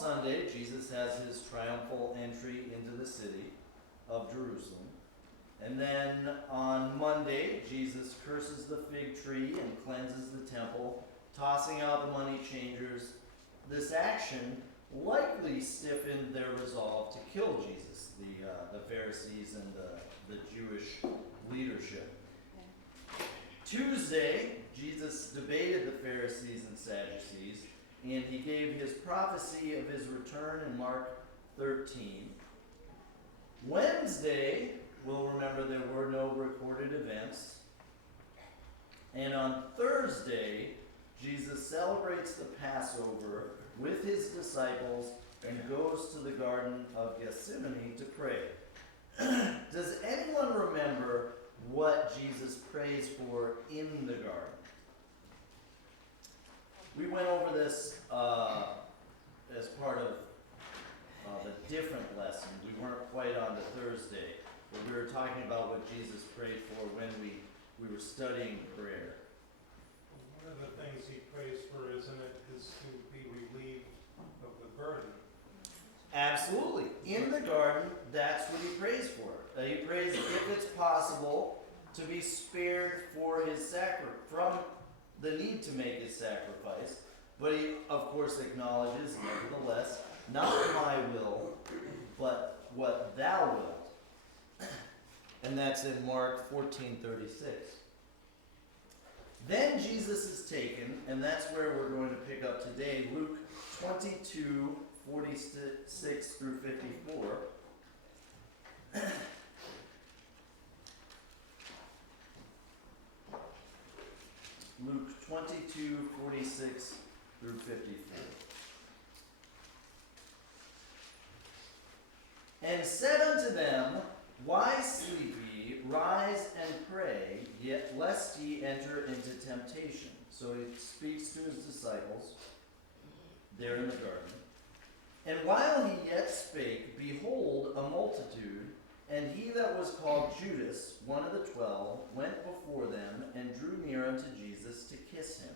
Sunday, Jesus has his triumphal entry into the city of Jerusalem. And then on Monday, Jesus curses the fig tree and cleanses the temple, tossing out the money changers. This action likely stiffened their resolve to kill Jesus, the Pharisees and the Jewish leadership. Tuesday, Jesus debated the Pharisees and Sadducees, and he gave his prophecy of his return in Mark 13. Wednesday, we'll remember there were no recorded events. And on Thursday, Jesus celebrates the Passover with his disciples and goes to the Garden of Gethsemane to pray. Does anyone remember what Jesus prays for in the garden? We went over this as part of a different lesson. We weren't quite on the Thursday, but we were talking about what Jesus prayed for when we were studying prayer. One of the things he prays for, isn't it, is to be relieved of the burden. Absolutely. In the garden, that's what he prays for. He prays if it's possible to be spared for his from the need to make his sacrifice. But he, of course, acknowledges, nevertheless, not my will, but what thou wilt. And that's in Mark 14:36. Then Jesus is taken, and that's where we're going to pick up today, Luke 22:46 through 54. Luke 22:46 through 54. And said unto them, Why sleep ye? Rise and pray, yet lest ye enter into temptation. So he speaks to his disciples there in the garden. And while he yet spake, behold, a multitude, and he that was called Judas, one of the 12, went before them, and drew near unto Jesus to kiss him.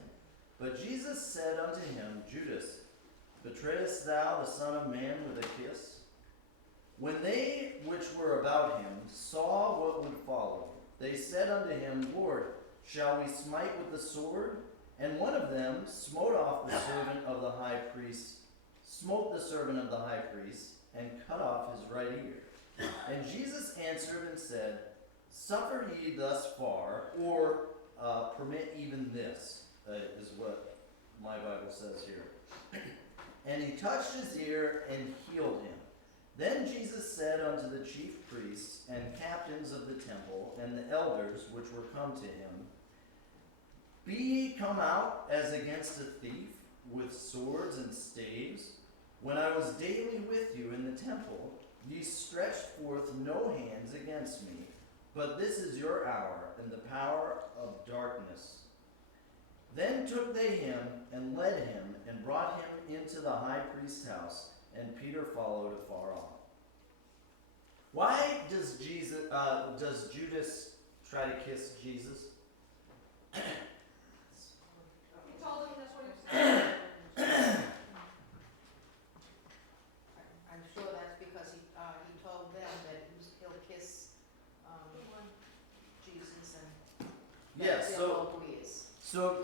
But Jesus said unto him, Judas, betrayest thou the Son of Man with a kiss? When they which were about him saw what would follow, they said unto him, Lord, shall we smite with the sword? And one of them smote the servant of the high priest, and cut off his right ear. And Jesus answered and said, Suffer ye thus far, or permit even this, is what my Bible says here. And he touched his ear and healed him. Then Jesus said unto the chief priests and captains of the temple and the elders which were come to him, Be ye come out as against a thief with swords and staves? When I was daily with you in the temple, ye stretched forth no hands against me, but this is your hour and the power of darkness. Then took they him and led him and brought him into the high priest's house, and Peter followed afar off. Why does Judas try to kiss Jesus? He told him that's what he was saying. I'm sure that's because he told them that he'll kiss Jesus and Yes, they'll know who he is. So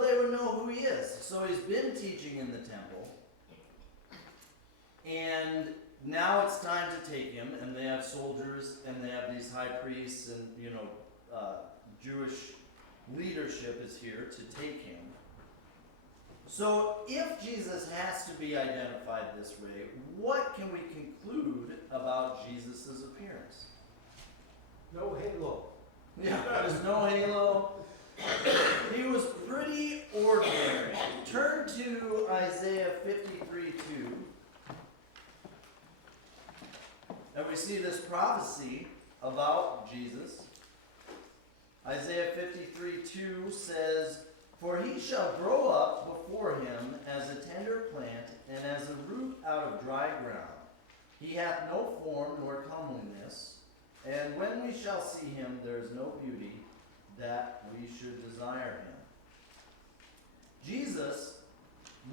they would know who he is. So he's been teaching in the temple, and now it's time to take him, and they have soldiers, and they have these high priests, and Jewish leadership is here to take him. So if Jesus has to be identified this way, what can we conclude about Jesus' appearance? No halo. Yeah, there's no halo. He was pretty ordinary. Turn to Isaiah 53:2. And we see this prophecy about Jesus. Isaiah 53:2 says, For he shall grow up before him as a tender plant, and as a root out of dry ground. He hath no form nor comeliness, and when we shall see him, there is no beauty that we should desire him. Jesus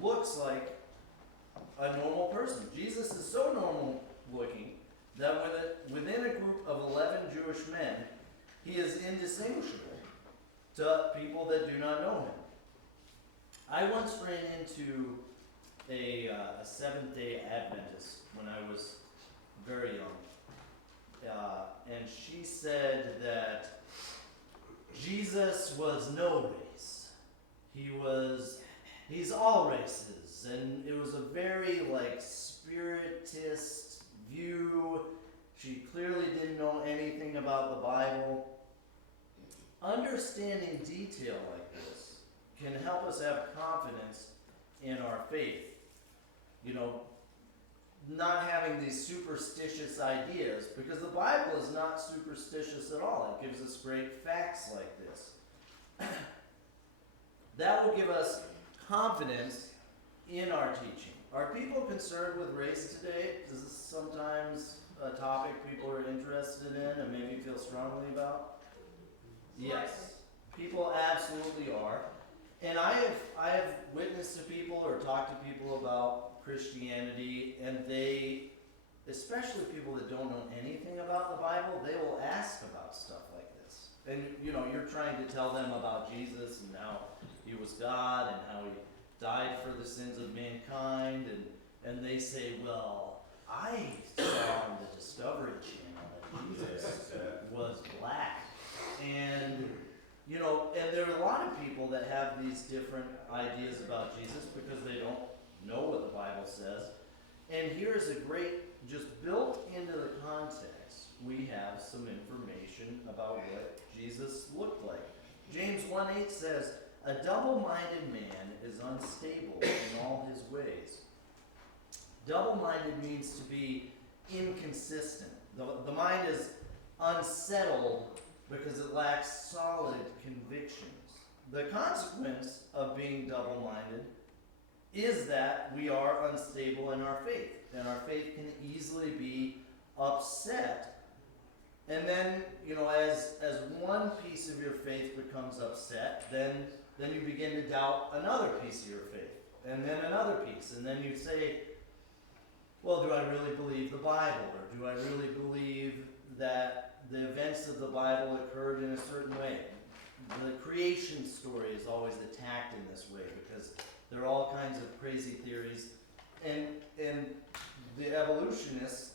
looks like a normal person. Jesus is so normal looking that within a group of 11 Jewish men, he is indistinguishable to people that do not know him. I once ran into a Seventh-day Adventist when I was very young. And she said that Jesus was no race. He's all races. And it was a very spiritist view. She clearly didn't know anything about the Bible. Understanding detail like this can help us have confidence in our faith. Not having these superstitious ideas, because the Bible is not superstitious at all. It gives us great facts like this. That will give us confidence in our teaching. Are people concerned with race today? Is this sometimes a topic people are interested in and maybe feel strongly about? Yes, people absolutely are. And I have witnessed to people or talked to people about Christianity, and they, especially people that don't know anything about the Bible, they will ask about stuff like this. And you're trying to tell them about Jesus and how he was God and how he died for the sins of mankind, and they say, well, I saw on the Discovery Channel that Jesus was black. And and there are a lot of people that have these different ideas about Jesus because they don't know what the Bible says. And here's a great, just built into the context, we have some information about what Jesus looked like. James 1:8 says, a double-minded man is unstable in all his ways. Double-minded means to be inconsistent. The mind is unsettled because it lacks solid convictions. The consequence of being double-minded is that we are unstable in our faith, and our faith can easily be upset. And then, as one piece of your faith becomes upset, then you begin to doubt another piece of your faith, and then another piece, and then you say, well, do I really believe the Bible, or do I really believe that the events of the Bible occurred in a certain way? The creation story is always attacked in this way because there are all kinds of crazy theories, and the evolutionists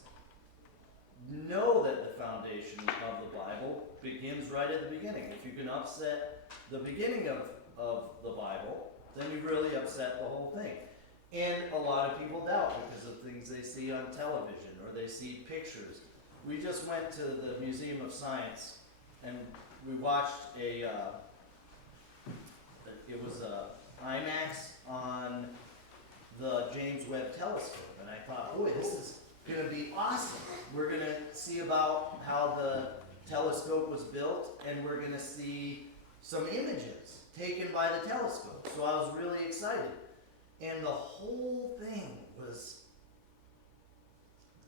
know that the foundation of the Bible begins right at the beginning. If you can upset the beginning of the Bible, then you've really upset the whole thing. And a lot of people doubt because of things they see on television or they see pictures. We just went to the Museum of Science and we watched it was a IMAX on the James Webb Telescope, and I thought, boy, this is going to be awesome. We're going to see about how the telescope was built, and we're going to see some images taken by the telescope. So I was really excited. And the whole thing was,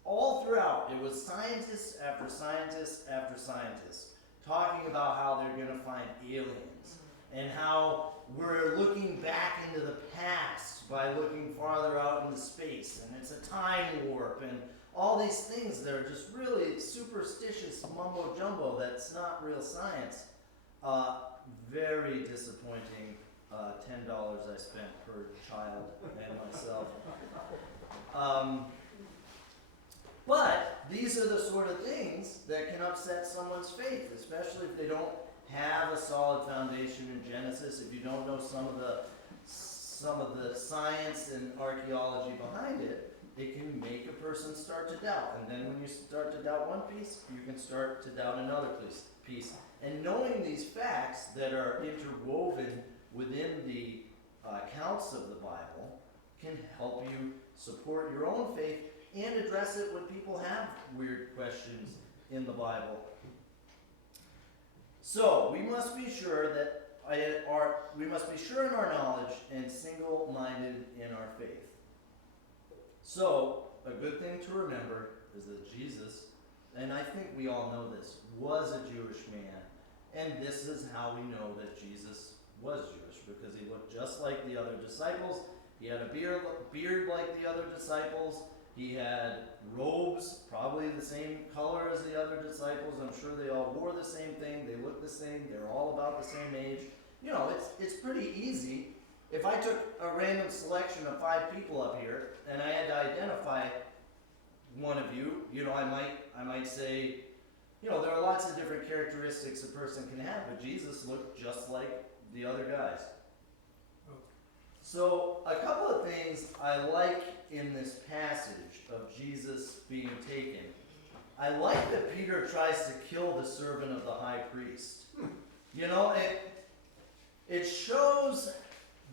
all throughout, it was scientists after scientists after scientists talking about how they're going to find aliens and how we're looking back into the past by looking farther out into space, and it's a time warp, and all these things that are just really superstitious mumbo jumbo that's not real science. Very disappointing $10 I spent per child and myself. But these are the sort of things that can upset someone's faith, especially if they don't have a solid foundation in Genesis, if you don't know some of the science and archaeology behind it, it can make a person start to doubt. And then when you start to doubt one piece, you can start to doubt another piece. And knowing these facts that are interwoven within the accounts of the Bible can help you support your own faith and address it when people have weird questions in the Bible. So we must be sure we must be sure in our knowledge and single-minded in our faith. So a good thing to remember is that Jesus, and I think we all know this, was a Jewish man, and this is how we know that Jesus was Jewish, because he looked just like the other disciples, He had a beard like the other disciples. He had robes, probably the same color as the other disciples. I'm sure they all wore the same thing. They looked the same. They're all about the same age. You know, it's pretty easy. If I took a random selection of 5 people up here and I had to identify one of you, you know, I might say, you know, there are lots of different characteristics a person can have, but Jesus looked just like the other guys. So, a couple of things I like in this passage of Jesus being taken. I like that Peter tries to kill the servant of the high priest. You know, it shows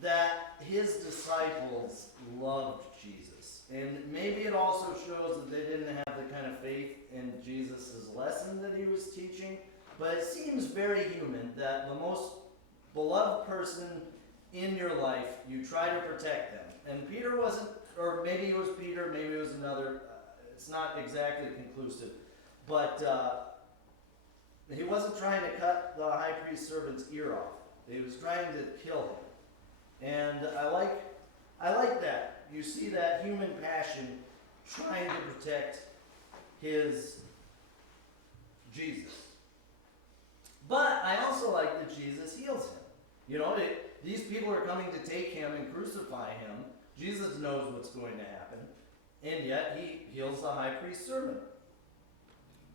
that his disciples loved Jesus. And maybe it also shows that they didn't have the kind of faith in Jesus' lesson that he was teaching. But it seems very human that the most beloved person in your life, you try to protect them. And Peter wasn't, or maybe it was Peter, maybe it was another, it's not exactly conclusive. But he wasn't trying to cut the high priest servant's ear off. He was trying to kill him. And I like that. You see that human passion trying to protect his Jesus. But I also like that Jesus heals him. You know, these people are coming to take him and crucify him. Jesus knows what's going to happen. And yet he heals the high priest's servant.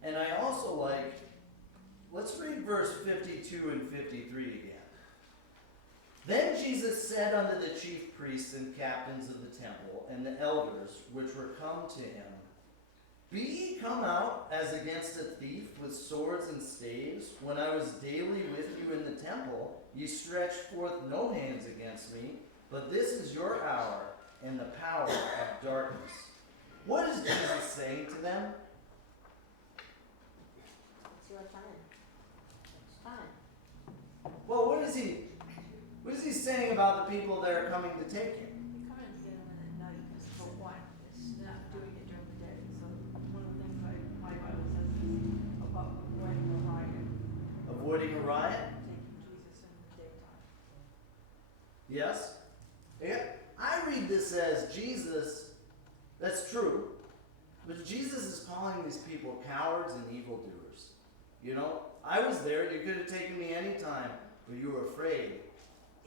And I also like, let's read verse 52 and 53 again. Then Jesus said unto the chief priests and captains of the temple and the elders which were come to him, Be ye come out as against a thief with swords and staves? When I was daily with you in the temple, ye stretched forth no hands against me, but this is your hour and the power of darkness. What is Jesus saying to them? It's your time. It's time. Well, what is he saying about the people that are coming to take him? You come in to get them in at night, for one, it's not doing it during the day. So one of the things my Bible says is about avoiding a riot. Avoiding a riot? Taking Jesus in the daytime. Yes? Yeah. I read this as Jesus, that's true, but Jesus is calling these people cowards and evildoers. You know, I was there, you could have taken me any time, but you were afraid.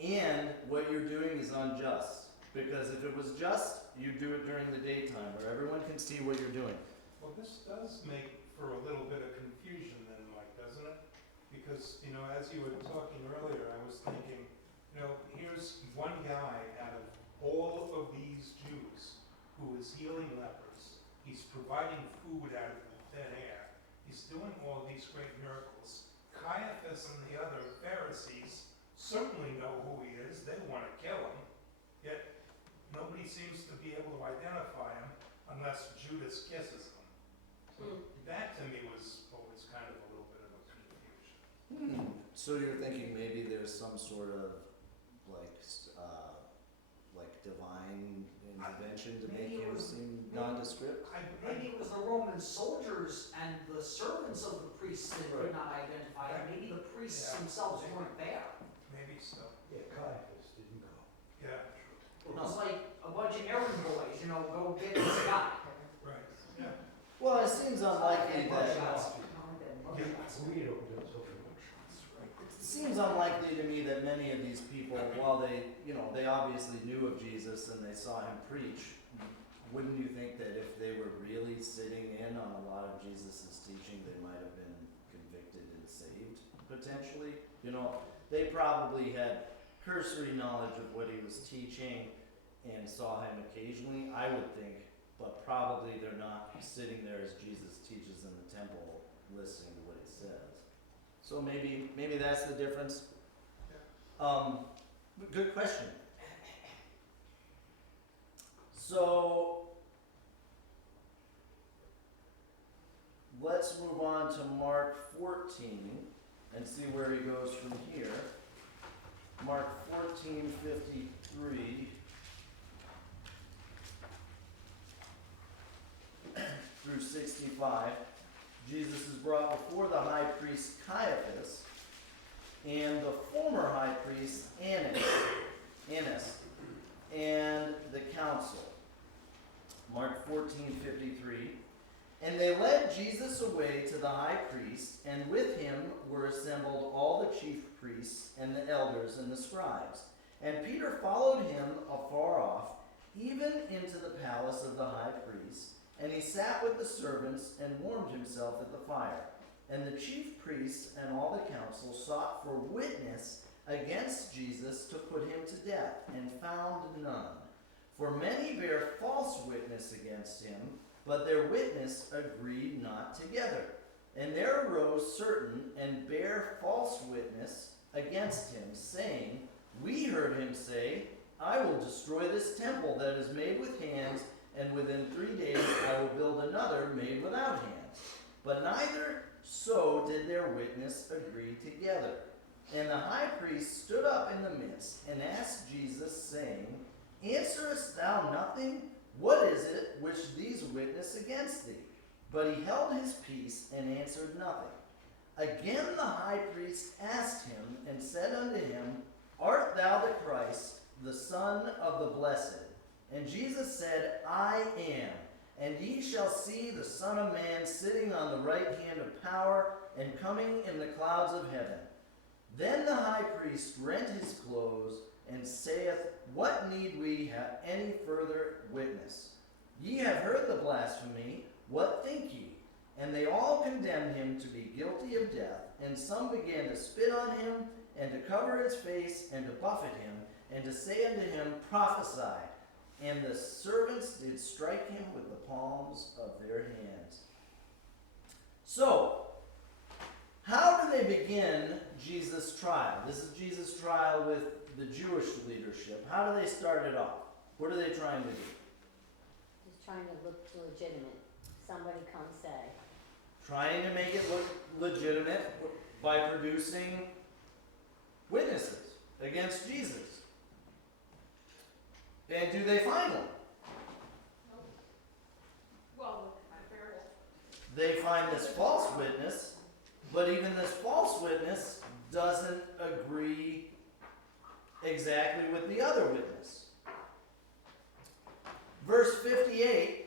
And what you're doing is unjust. Because if it was just, you'd do it during the daytime where everyone can see what you're doing. Well, this does make for a little bit of confusion then, Mike, doesn't it? Because, you know, as you were talking earlier, I was thinking, you know, here's one guy out of all of these Jews who is healing lepers. He's providing food out of the thin air. He's doing all these great miracles. Caiaphas and the other Pharisees certainly know who he is. They want to kill him. Yet nobody seems to be able to identify him unless Judas kisses him. So that to me was always kind of a little bit of a confusion. So you're thinking maybe there's some sort of like divine intervention to make Maybe it him was- seem nondescript? Maybe it was the Roman soldiers and the servants of the priests that Right. could not identify him. Maybe the priests Yeah. themselves weren't there. Maybe so. Yeah, Caiaphas didn't go. Yeah, It was like a bunch of errand boys, you know, go get this guy. right. Yeah. Well, it seems unlikely And that mugshots. We don't do something. it seems unlikely to me that many of these people, while they obviously knew of Jesus and they saw him preach, wouldn't you think that if they were really sitting in on a lot of Jesus' teaching, they might have been convicted and saved, potentially? You know, they probably had cursory knowledge of what he was teaching and saw him occasionally, I would think, but probably they're not sitting there as Jesus teaches in the temple, listening to what he says. So maybe that's the difference. But good question. So let's move on to Mark 14 and see where he goes from here. Mark 14:53 through 65. Jesus is brought before the high priest Caiaphas and the former high priest Annas. and the council. Mark 14:53. And they led Jesus away to the high priest, and with him were assembled all the chief priests and the elders and the scribes. And Peter followed him afar off, even into the palace of the high priest, and he sat with the servants and warmed himself at the fire. And the chief priests and all the council sought for witness against Jesus to put him to death, and found none. For many bare false witness against him, but their witness agreed not together. And there arose certain and bare false witness against him, saying, We heard him say, I will destroy this temple that is made with hands, and within 3 days I will build another made without hands. But neither so did their witness agree together. And the high priest stood up in the midst and asked Jesus, saying, Answerest thou nothing? What is it which these witness against thee? But he held his peace and answered nothing. Again the high priest asked him and said unto him, Art thou the Christ, the Son of the Blessed? And Jesus said, I am. And ye shall see the Son of Man sitting on the right hand of power and coming in the clouds of heaven. Then the high priest rent his clothes and saith, What need we have any further witness? Ye have heard the blasphemy. What think ye? And they all condemned him to be guilty of death. And some began to spit on him, and to cover his face, and to buffet him, and to say unto him, Prophesy. And the servants did strike him with the palms of their hands. So, how do they begin Jesus' trial? This is Jesus' trial with the Jewish leadership. How do they start it off? What are they trying to do? Just trying to look legitimate. Somebody come say. Trying to make it look legitimate by producing witnesses against Jesus. And do they find one? Well, very well. They find this false witness, but even this false witness doesn't agree exactly with the other witness. Verse 58,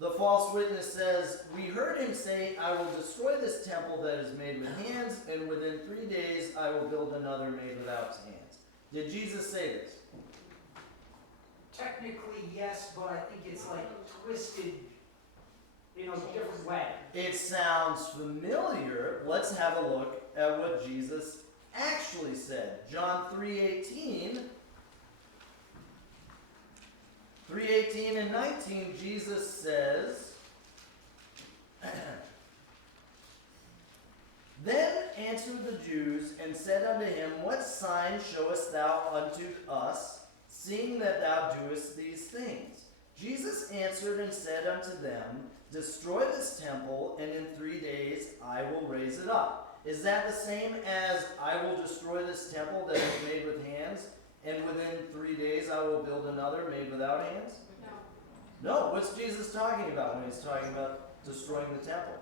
the false witness says, We heard him say, I will destroy this temple that is made with hands, and within 3 days I will build another made without hands. Did Jesus say this? Technically, yes, but I think it's like twisted in a different way. It sounds familiar. Let's have a look at what Jesus actually said. John 3:18. 3:18 and 19, Jesus says, Then answered the Jews and said unto him, What sign showest thou unto us, seeing that thou doest these things? Jesus answered and said unto them, Destroy this temple, and in 3 days I will raise it up. Is that the same as I will destroy this temple that is made with hands, and within 3 days I will build another made without hands? No. What's Jesus talking about when he's talking about destroying the temple?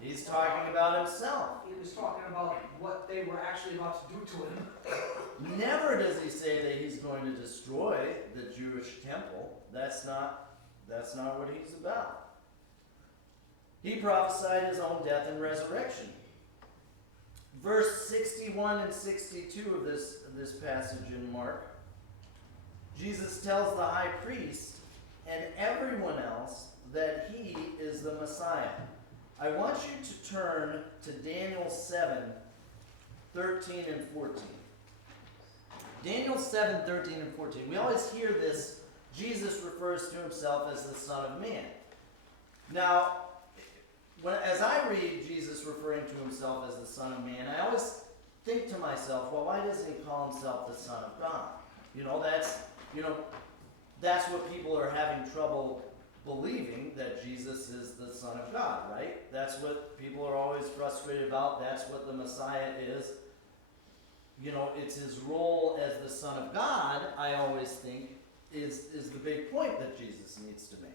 He's talking about himself. He was talking about what they were actually about to do to him. Never does he say that he's going to destroy the Jewish temple. That's not what he's about. He prophesied his own death and resurrection. Verse 61 and 62 of this passage in Mark, Jesus tells the high priest and everyone else that he is the Messiah. I want you to turn to Daniel 7, 13 and 14. Daniel 7, 13 and 14. We always hear this. Jesus refers to himself as the Son of Man. Now, as I read Jesus referring to himself as the Son of Man, I always think to myself, well, why doesn't he call himself the Son of God? That's what people are having trouble believing, that Jesus is the Son of God, right? That's what people are always frustrated about. That's what the Messiah is. It's his role as the Son of God, I always think, is the big point that Jesus needs to make.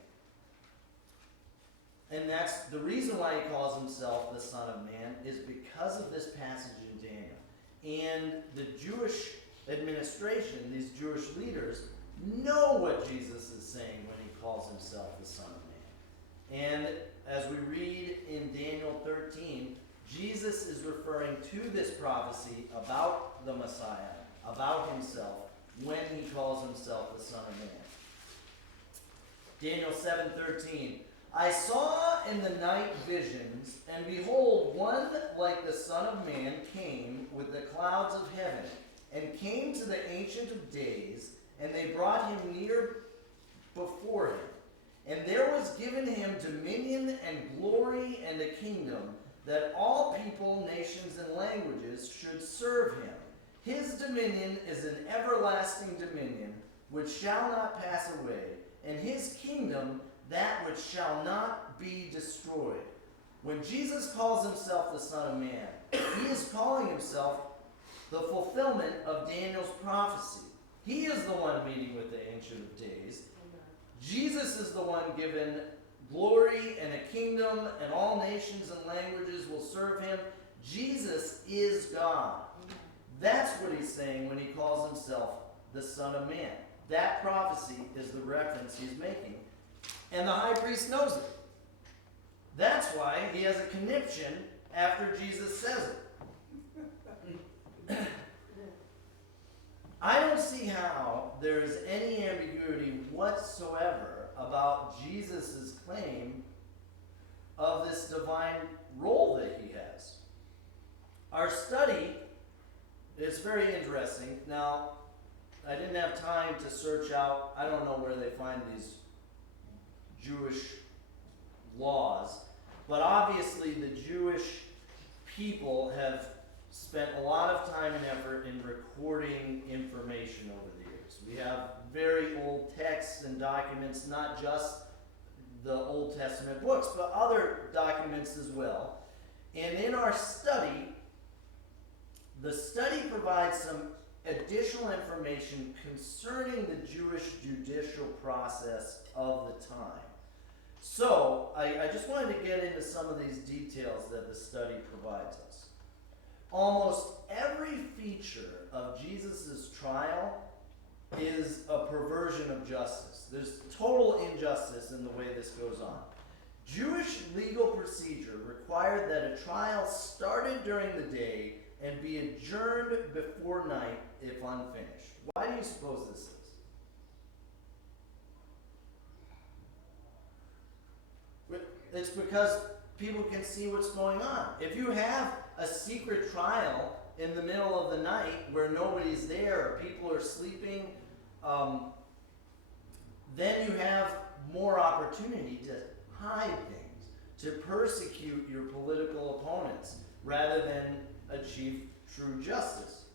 And that's the reason why he calls himself the Son of Man, is because of this passage in Daniel. And the Jewish administration, these Jewish leaders, know what Jesus is saying when he calls himself the Son of Man. And as we read in Daniel 13, Jesus is referring to this prophecy about the Messiah, about himself, when he calls himself the Son of Man. Daniel 7:13. I saw in the night visions, and behold, one like the Son of Man came with the clouds of heaven, and came to the Ancient of Days, and they brought him near before him. And there was given him dominion and glory and a kingdom, that all people, nations, and languages should serve him. His dominion is an everlasting dominion, which shall not pass away, and his kingdom that which shall not be destroyed. When Jesus calls himself the Son of Man, he is calling himself the fulfillment of Daniel's prophecy. He is the one meeting with the Ancient of Days. Jesus is the one given glory and a kingdom, and all nations and languages will serve him. Jesus is God. That's what he's saying when he calls himself the Son of Man. That prophecy is the reference he's making. And the high priest knows it. That's why he has a conniption after Jesus says it. I don't see how there is any ambiguity whatsoever about Jesus' claim of this divine role that he has. Our study is very interesting. Now, I didn't have time to search out, I don't know where they find these Jewish laws, but obviously the Jewish people have spent a lot of time and effort in recording information over the years. We have very old texts and documents, not just the Old Testament books, but other documents as well. And in our study, the study provides some additional information concerning the Jewish judicial process of the time. So, I just wanted to get into some of these details that the study provides us. Almost every feature of Jesus' trial is a perversion of justice. There's total injustice in the way this goes on. Jewish legal procedure required that a trial started during the day and be adjourned before night if unfinished. Why do you suppose this is? It's because people can see what's going on. If you have a secret trial in the middle of the night where nobody's there or people are sleeping, then you have more opportunity to hide things, to persecute your political opponents rather than achieve true justice.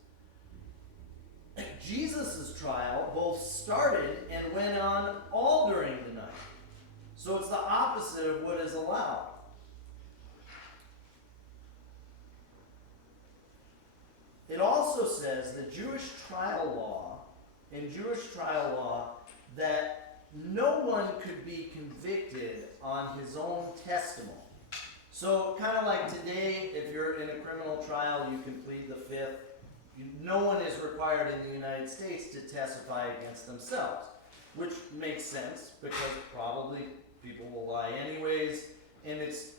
Jesus' trial both started and went on all during the night. So it's the opposite of what is allowed. It also says the Jewish trial law, that no one could be convicted on his own testimony. So kind of like today, if you're in a criminal trial, you can plead the fifth. No one is required in the United States to testify against themselves, which makes sense because probably people will lie anyways, and it's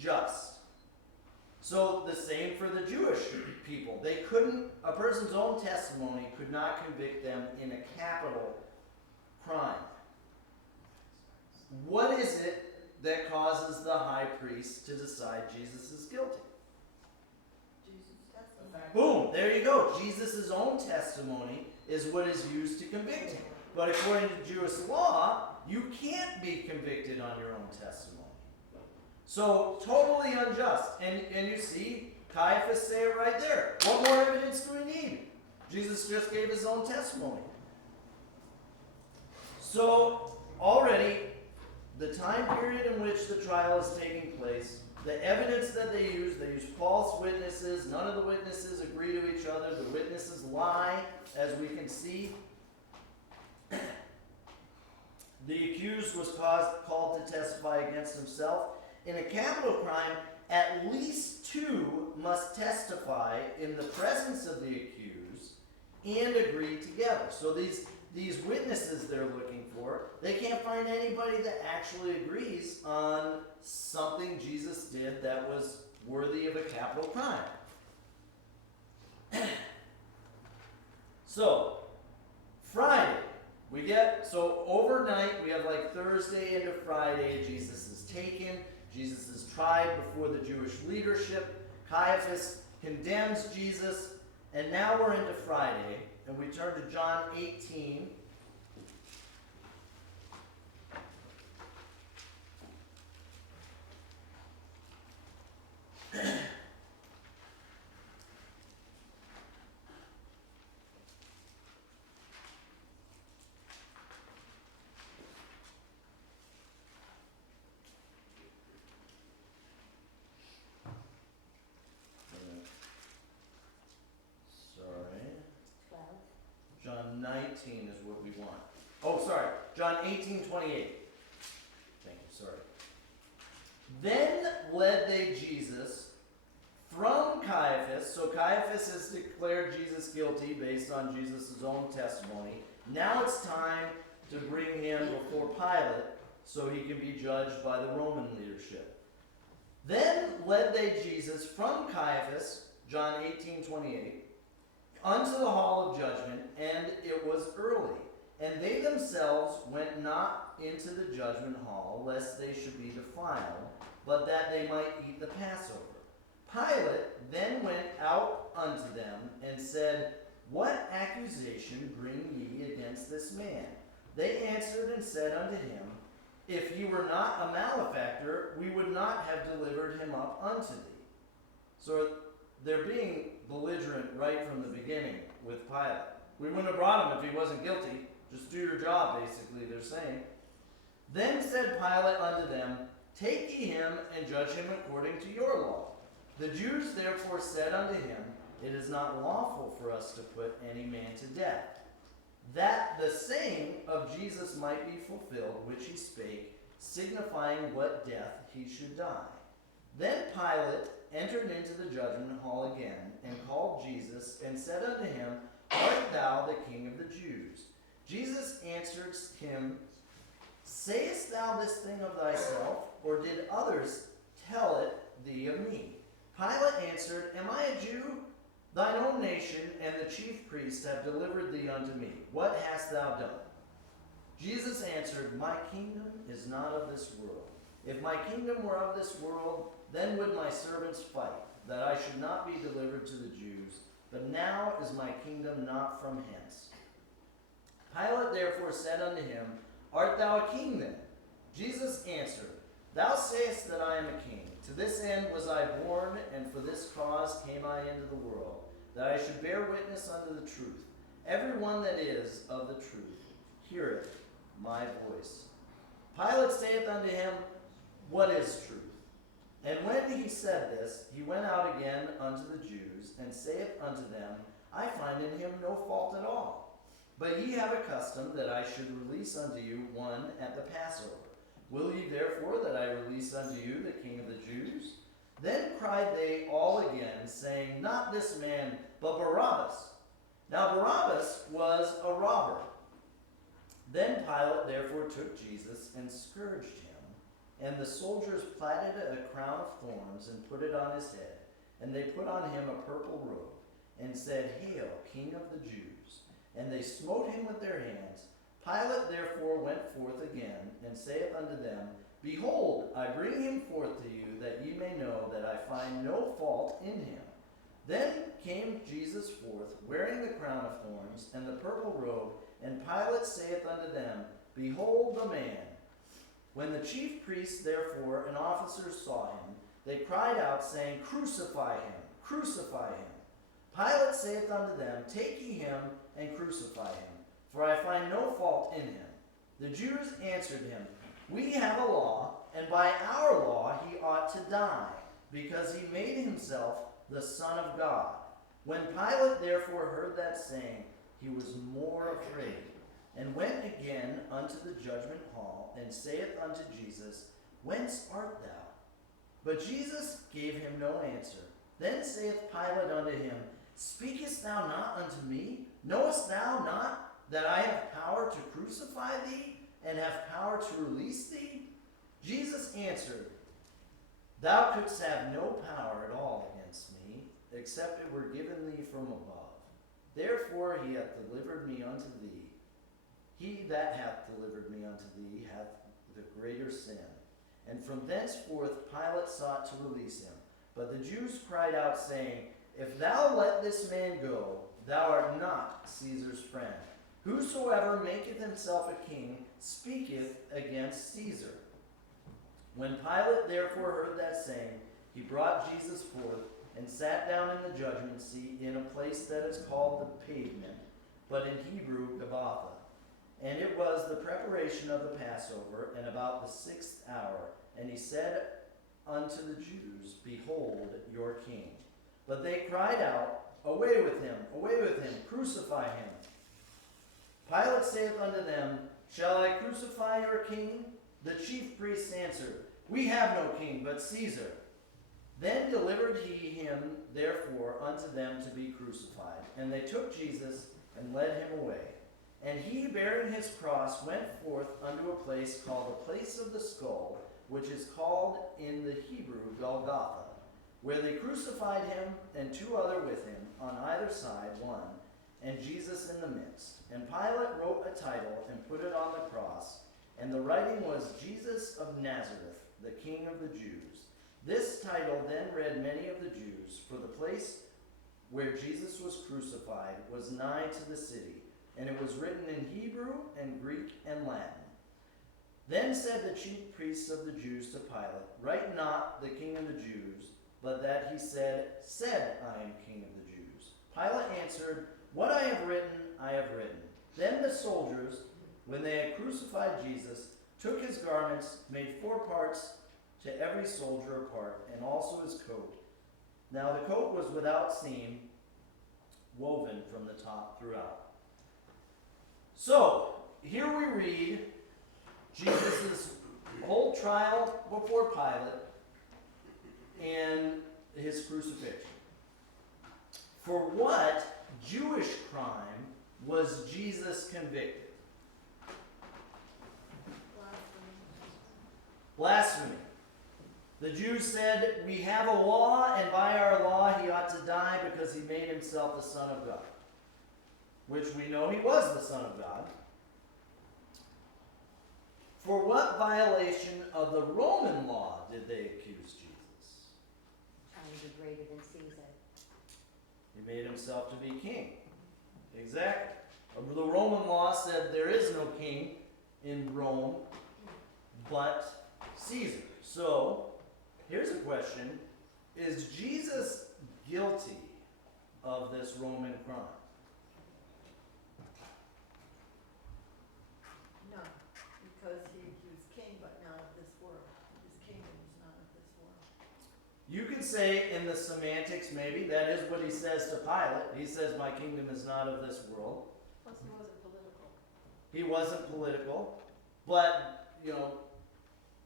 just. So the same for the Jewish people. A person's own testimony could not convict them in a capital crime. What is it that causes the high priest to decide Jesus is guilty? Jesus testified. Boom, there you go. Jesus' own testimony is what is used to convict him. But according to Jewish law, you can't be convicted on your own testimony. So, totally unjust. And you see, Caiaphas say it right there. What more evidence do we need? Jesus just gave his own testimony. So, already, the time period in which the trial is taking place, the evidence that they use false witnesses. None of the witnesses agree to each other. The witnesses lie, as we can see. The accused was called to testify against himself. In a capital crime, at least two must testify in the presence of the accused, and agree together. So these witnesses they're looking for, they can't find anybody that actually agrees on something Jesus did that was worthy of a capital crime. So, Friday, so overnight, we have like Thursday into Friday, Jesus is taken, Jesus is tried before the Jewish leadership, Caiaphas condemns Jesus, and now we're into Friday, and we turn to John 18. Sorry. 12. John 19 is what we want. Oh, sorry. John 18:28. Thank you, sorry. Then led they Jesus from Caiaphas. So Caiaphas has declared Jesus guilty based on Jesus' own testimony. Now it's time to bring him before Pilate so he can be judged by the Roman leadership. Then led they Jesus from Caiaphas, John 18:28, unto the hall of judgment, and it was early. And they themselves went not into the judgment hall, lest they should be defiled, but that they might eat the Passover. Pilate then went out unto them, and said, What accusation bring ye against this man? They answered and said unto him, If he were not a malefactor, we would not have delivered him up unto thee. So they're being belligerent right from the beginning with Pilate. We wouldn't have brought him if he wasn't guilty. Just do your job, basically, they're saying. Then said Pilate unto them, Take ye him and judge him according to your law. The Jews therefore said unto him, It is not lawful for us to put any man to death, that the saying of Jesus might be fulfilled, which he spake, signifying what death he should die. Then Pilate entered into the judgment hall again, and called Jesus, and said unto him, Art thou the King of the Jews? Jesus answered him, Sayest thou this thing of thyself, or did others tell it thee of me? Pilate answered, Am I a Jew? Thine own nation and the chief priests have delivered thee unto me. What hast thou done? Jesus answered, My kingdom is not of this world. If my kingdom were of this world, then would my servants fight, that I should not be delivered to the Jews. But now is my kingdom not from hence. Pilate therefore said unto him, Art thou a king then? Jesus answered, Thou sayest that I am a king. To this end was I born, and for this cause came I into the world, that I should bear witness unto the truth. Every one that is of the truth heareth my voice. Pilate saith unto him, What is truth? And when he said this, he went out again unto the Jews, and saith unto them, I find in him no fault at all. But ye have a custom that I should release unto you one at the Passover. Will ye therefore that I release unto you the King of the Jews? Then cried they all again, saying, Not this man, but Barabbas. Now Barabbas was a robber. Then Pilate therefore took Jesus and scourged him, and the soldiers platted a crown of thorns and put it on his head, and they put on him a purple robe, and said, Hail, King of the Jews! And they smote him with their hands. Pilate therefore went forth again, and saith unto them, Behold, I bring him forth to you, that ye may know that I find no fault in him. Then came Jesus forth, wearing the crown of thorns, and the purple robe, and Pilate saith unto them, Behold the man. When the chief priests therefore and officers saw him, they cried out, saying, Crucify him, crucify him. Pilate saith unto them, Take ye him, and crucify him, for I find no fault in him. The Jews answered him, We have a law, and by our law he ought to die, because he made himself the Son of God. When Pilate therefore heard that saying, he was more afraid, and went again unto the judgment hall, and saith unto Jesus, Whence art thou? But Jesus gave him no answer. Then saith Pilate unto him, Speakest thou not unto me? Knowest thou not that I have power to crucify thee, and have power to release thee? Jesus answered, Thou couldst have no power at all against me, except it were given thee from above. Therefore he hath delivered me unto thee. He that hath delivered me unto thee hath the greater sin. And from thenceforth Pilate sought to release him. But the Jews cried out, saying, If thou let this man go, thou art not Caesar's friend. Whosoever maketh himself a king speaketh against Caesar. When Pilate therefore heard that saying, he brought Jesus forth, and sat down in the judgment seat in a place that is called the Pavement, but in Hebrew Gabbatha. And it was the preparation of the Passover, and about the 6th hour. And he said unto the Jews, Behold your king. But they cried out, Away with him, crucify him. Pilate saith unto them, Shall I crucify your king? The chief priests answered, We have no king but Caesar. Then delivered he him therefore unto them to be crucified. And they took Jesus and led him away. And he, bearing his cross, went forth unto a place called the place of the skull, which is called in the Hebrew Golgotha, where they crucified him, and 2 other with him, on either side one, and Jesus in the midst. And Pilate wrote a title, and put it on the cross, and the writing was, Jesus of Nazareth, the King of the Jews. This title then read many of the Jews, for the place where Jesus was crucified was nigh to the city, and it was written in Hebrew and Greek and Latin. Then said the chief priests of the Jews to Pilate, Write not the King of the Jews, but that he said, I am King of the Jews. Pilate answered, What I have written, I have written. Then the soldiers, when they had crucified Jesus, took his garments, made 4 parts, to every soldier a part, and also his coat. Now the coat was without seam, woven from the top throughout. So, here we read Jesus' whole trial before Pilate and his crucifixion. For what Jewish crime was Jesus convicted? Blasphemy. The Jews said, we have a law, and by our law he ought to die because he made himself the Son of God. Which we know he was the Son of God. For what violation of the Roman law did they accuse Jesus? Trying to be greater than Caesar. He made himself to be king. Exactly. The Roman law said there is no king in Rome but Caesar. So, here's a question. Is Jesus guilty of this Roman crime? No, because he was king, but not of this world. His kingdom is not of this world. You could say in the semantics, maybe, that is what he says to Pilate. He says, my kingdom is not of this world. Plus, he wasn't political. He wasn't political, but,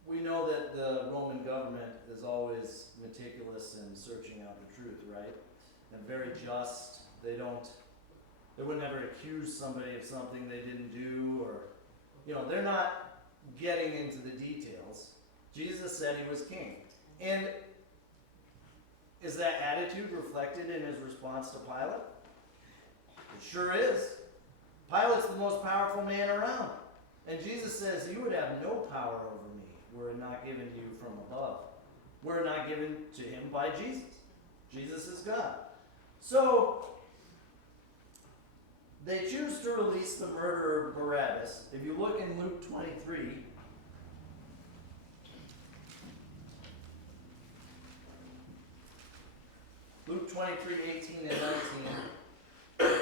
we know that the Roman government is always meticulous in searching out the truth, right? And very just. They would never accuse somebody of something they didn't do, or, they're not getting into the details. Jesus said he was king. And is that attitude reflected in his response to Pilate? It sure is. Pilate's the most powerful man around. And Jesus says, you would have no power over me were it not given to you from above. Were it not given to him by Jesus. Jesus is God. So, they choose to release the murderer Barabbas. If you look in Luke 23, Luke 23, 18 and 19.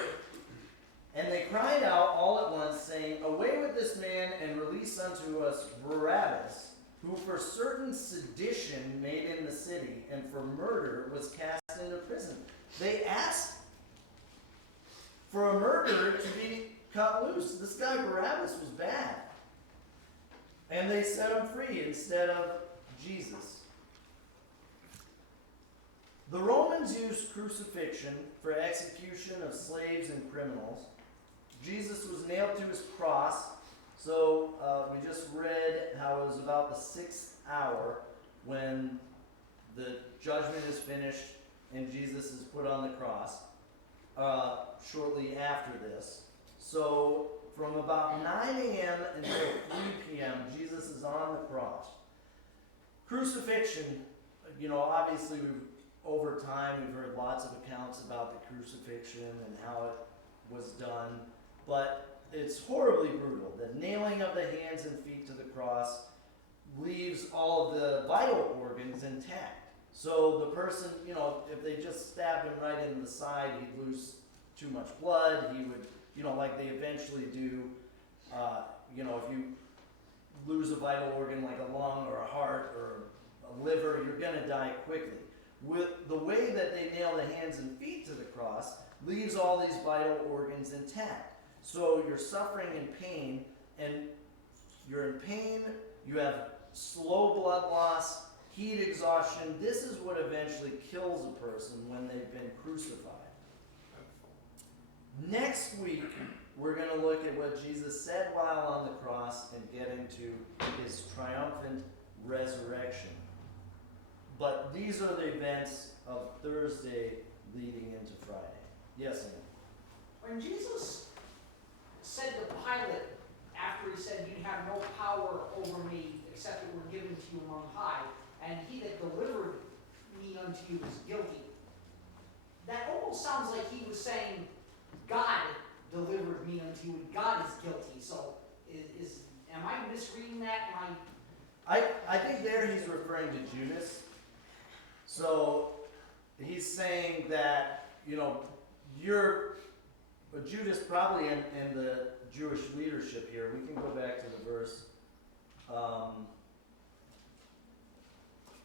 And they cried out all at once, saying, Away with this man, and release unto us Barabbas, who for certain sedition made in the city, and for murder was cast into prison. They asked for a murderer to be cut loose. This guy Barabbas was bad. And they set him free instead of Jesus. The Romans used crucifixion for execution of slaves and criminals. Jesus was nailed to his cross. So we just read how it was about the 6th hour when the judgment is finished and Jesus is put on the cross. Shortly after this. So from about 9 a.m. until 3 p.m., Jesus is on the cross. Crucifixion, obviously over time we've heard lots of accounts about the crucifixion and how it was done, but it's horribly brutal. The nailing of the hands and feet to the cross leaves all of the vital organs intact. So the person, if they just stabbed him right in the side, he'd lose too much blood. He would, like they eventually do, if you lose a vital organ like a lung or a heart or a liver, you're going to die quickly. With the way that they nail the hands and feet to the cross leaves all these vital organs intact. So you're suffering in pain, and you're in pain, you have slow blood loss, heat exhaustion. This is what eventually kills a person when they've been crucified. Next week, we're going to look at what Jesus said while on the cross and get into his triumphant resurrection. But these are the events of Thursday leading into Friday. Yes, Ann? When Jesus said to Pilate, after he said, "You have no power over me except it were given to you on high, and he that delivered me unto you is guilty," that almost sounds like he was saying, God delivered me unto you, and God is guilty. So, am I misreading that? I think there he's referring to Judas. So he's saying that, Judas probably in the Jewish leadership here. We can go back to the verse.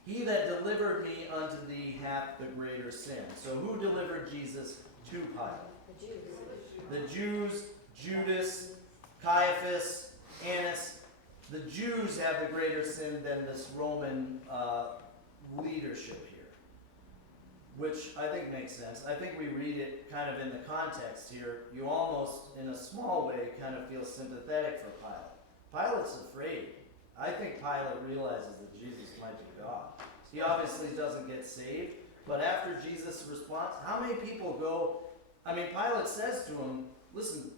He that delivered me unto thee hath the greater sin. So who delivered Jesus to Pilate? The Jews, Judas, Caiaphas, Annas. The Jews have the greater sin than this Roman leadership here, which I think makes sense. I think we read it kind of in the context here. You almost, in a small way, kind of feel sympathetic for Pilate. Pilate's afraid. I think Pilate realizes that Jesus might be God. He obviously doesn't get saved, but after Jesus' response, how many people go? Pilate says to him, listen,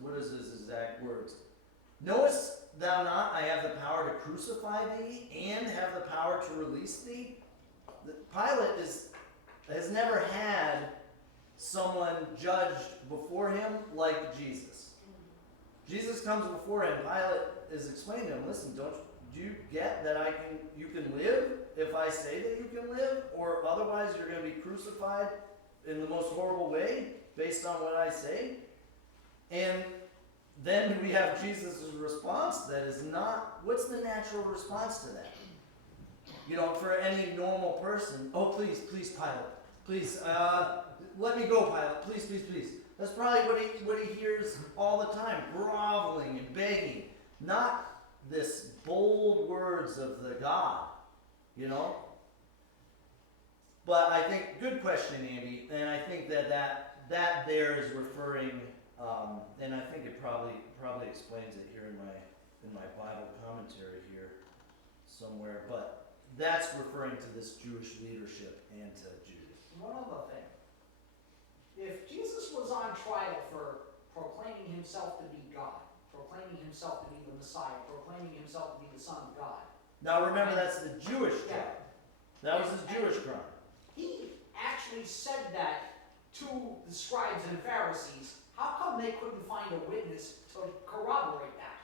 what is his exact words? Knowest thou not I have the power to crucify thee and have the power to release thee? Pilate has never had someone judged before him like Jesus. Jesus comes before him. Pilate is explaining to him, listen, do you get that you can live if I say that you can live, or otherwise you're going to be crucified in the most horrible way based on what I say? And then we have Jesus' response that is not, what's the natural response to that? For any normal person, oh, please, Pilate, please, let me go, Pilate, please. That's probably what he hears all the time, groveling and begging, not this bold words of the God, But I think, good question, Andy, and I think that there is referring, and I think it probably explains it here in my Bible commentary here somewhere, but that's referring to this Jewish leadership and to Judas. One other thing. If Jesus was on trial for proclaiming himself to be God, proclaiming himself to be the Messiah, proclaiming himself to be the Son of God. Now remember, that's the Jewish crime. That was his Jewish crime. He actually said that to the scribes and Pharisees. How come they couldn't find a witness to corroborate that?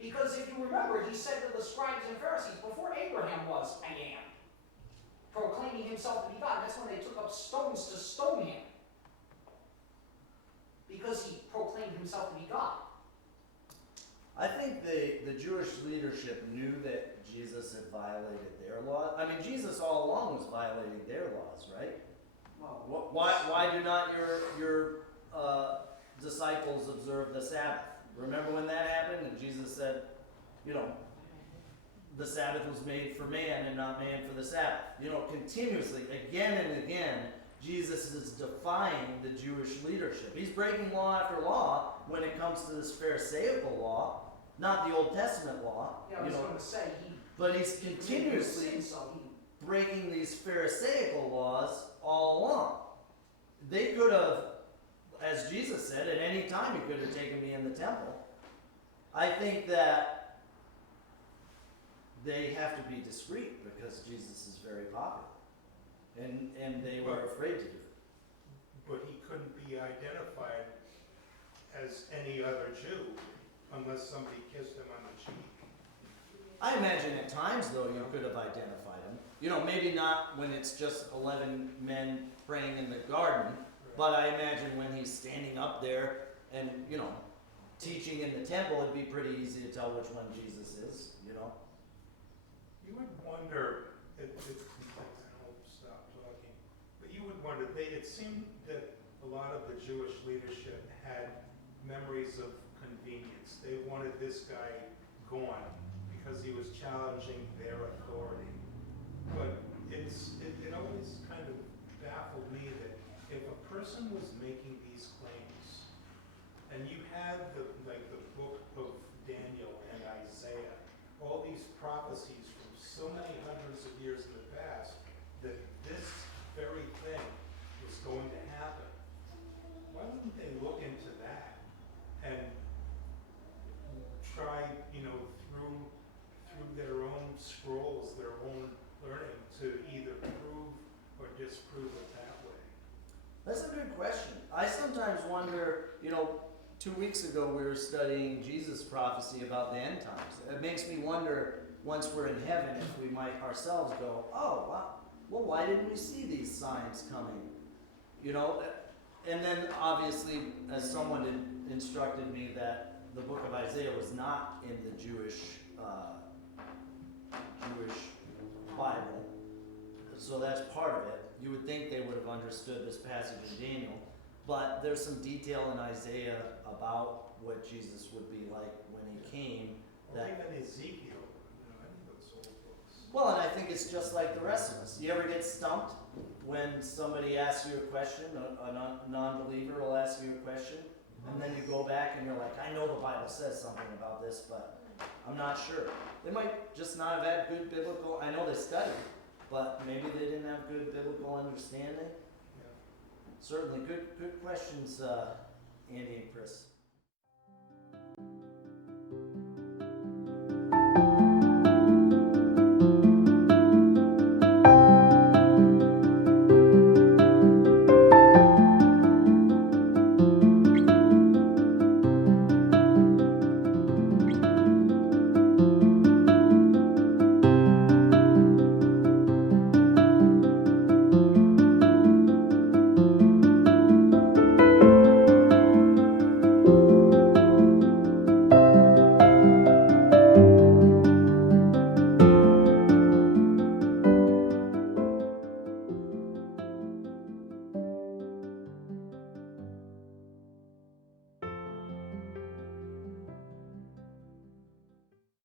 Because if you remember, he said to the scribes and Pharisees, before Abraham was, I am, proclaiming himself to be God. That's when they took up stones to stone him, because he proclaimed himself to be God. I think the Jewish leadership knew that Jesus had violated their law. Jesus all along was violating their laws, right? Well, Why do not your disciples observe the Sabbath? Remember when that happened and Jesus said, you know, the Sabbath was made for man and not man for the Sabbath. You know, continuously, again and again, Jesus is defying the Jewish leadership. He's breaking law after law when it comes to this Pharisaical law, not the Old Testament law. Yeah, I was gonna say, But he's he continuously sinned, so he, breaking these Pharisaical laws all along. They could have, as Jesus said, at any time he could have taken me in the temple. I think that they have to be discreet because Jesus is very popular. And they were afraid to do it. But he couldn't be identified as any other Jew unless somebody kissed him on the cheek. I imagine at times, though, you could have identified him. You know, maybe not when it's just 11 men praying in the garden, but I imagine when he's standing up there and, you know, teaching in the temple, it'd be pretty easy to tell which one Jesus is, you know. You would wonder, I'll stop talking, but you would wonder, it seemed that a lot of the Jewish leadership had memories of convenience. They wanted this guy gone because he was challenging their authority. But it always kind of baffled me that if a person was making these claims, and you had the book of Daniel and Isaiah, all these prophecies from so many hundreds of years in the past, that this very thing was going to happen, why wouldn't they look into that and try, you know, through their own scrolls, their own learning, to either prove or disprove it that way? That's a good question. I sometimes wonder, you know, 2 weeks ago we were studying Jesus' prophecy about the end times. It makes me wonder, once we're in heaven, if we might ourselves go, oh, wow, well, why didn't we see these signs coming? You know, and then obviously, as someone instructed me that the book of Isaiah was not in the Jewish Bible, so that's part of it. You would think they would have understood this passage in Daniel, but there's some detail in Isaiah about what Jesus would be like when he came. Or That, even Ezekiel, you know, any of those old books. well, and I think it's just like the rest of us. You ever get stumped when somebody asks you a question, a non-believer will ask you a question, and then you go back and you're like, I know the Bible says something about this, but I'm not sure. They might just not have had good biblical, I know they studied, but maybe they didn't have good biblical understanding. Yeah. Certainly, good questions, Andy and Chris.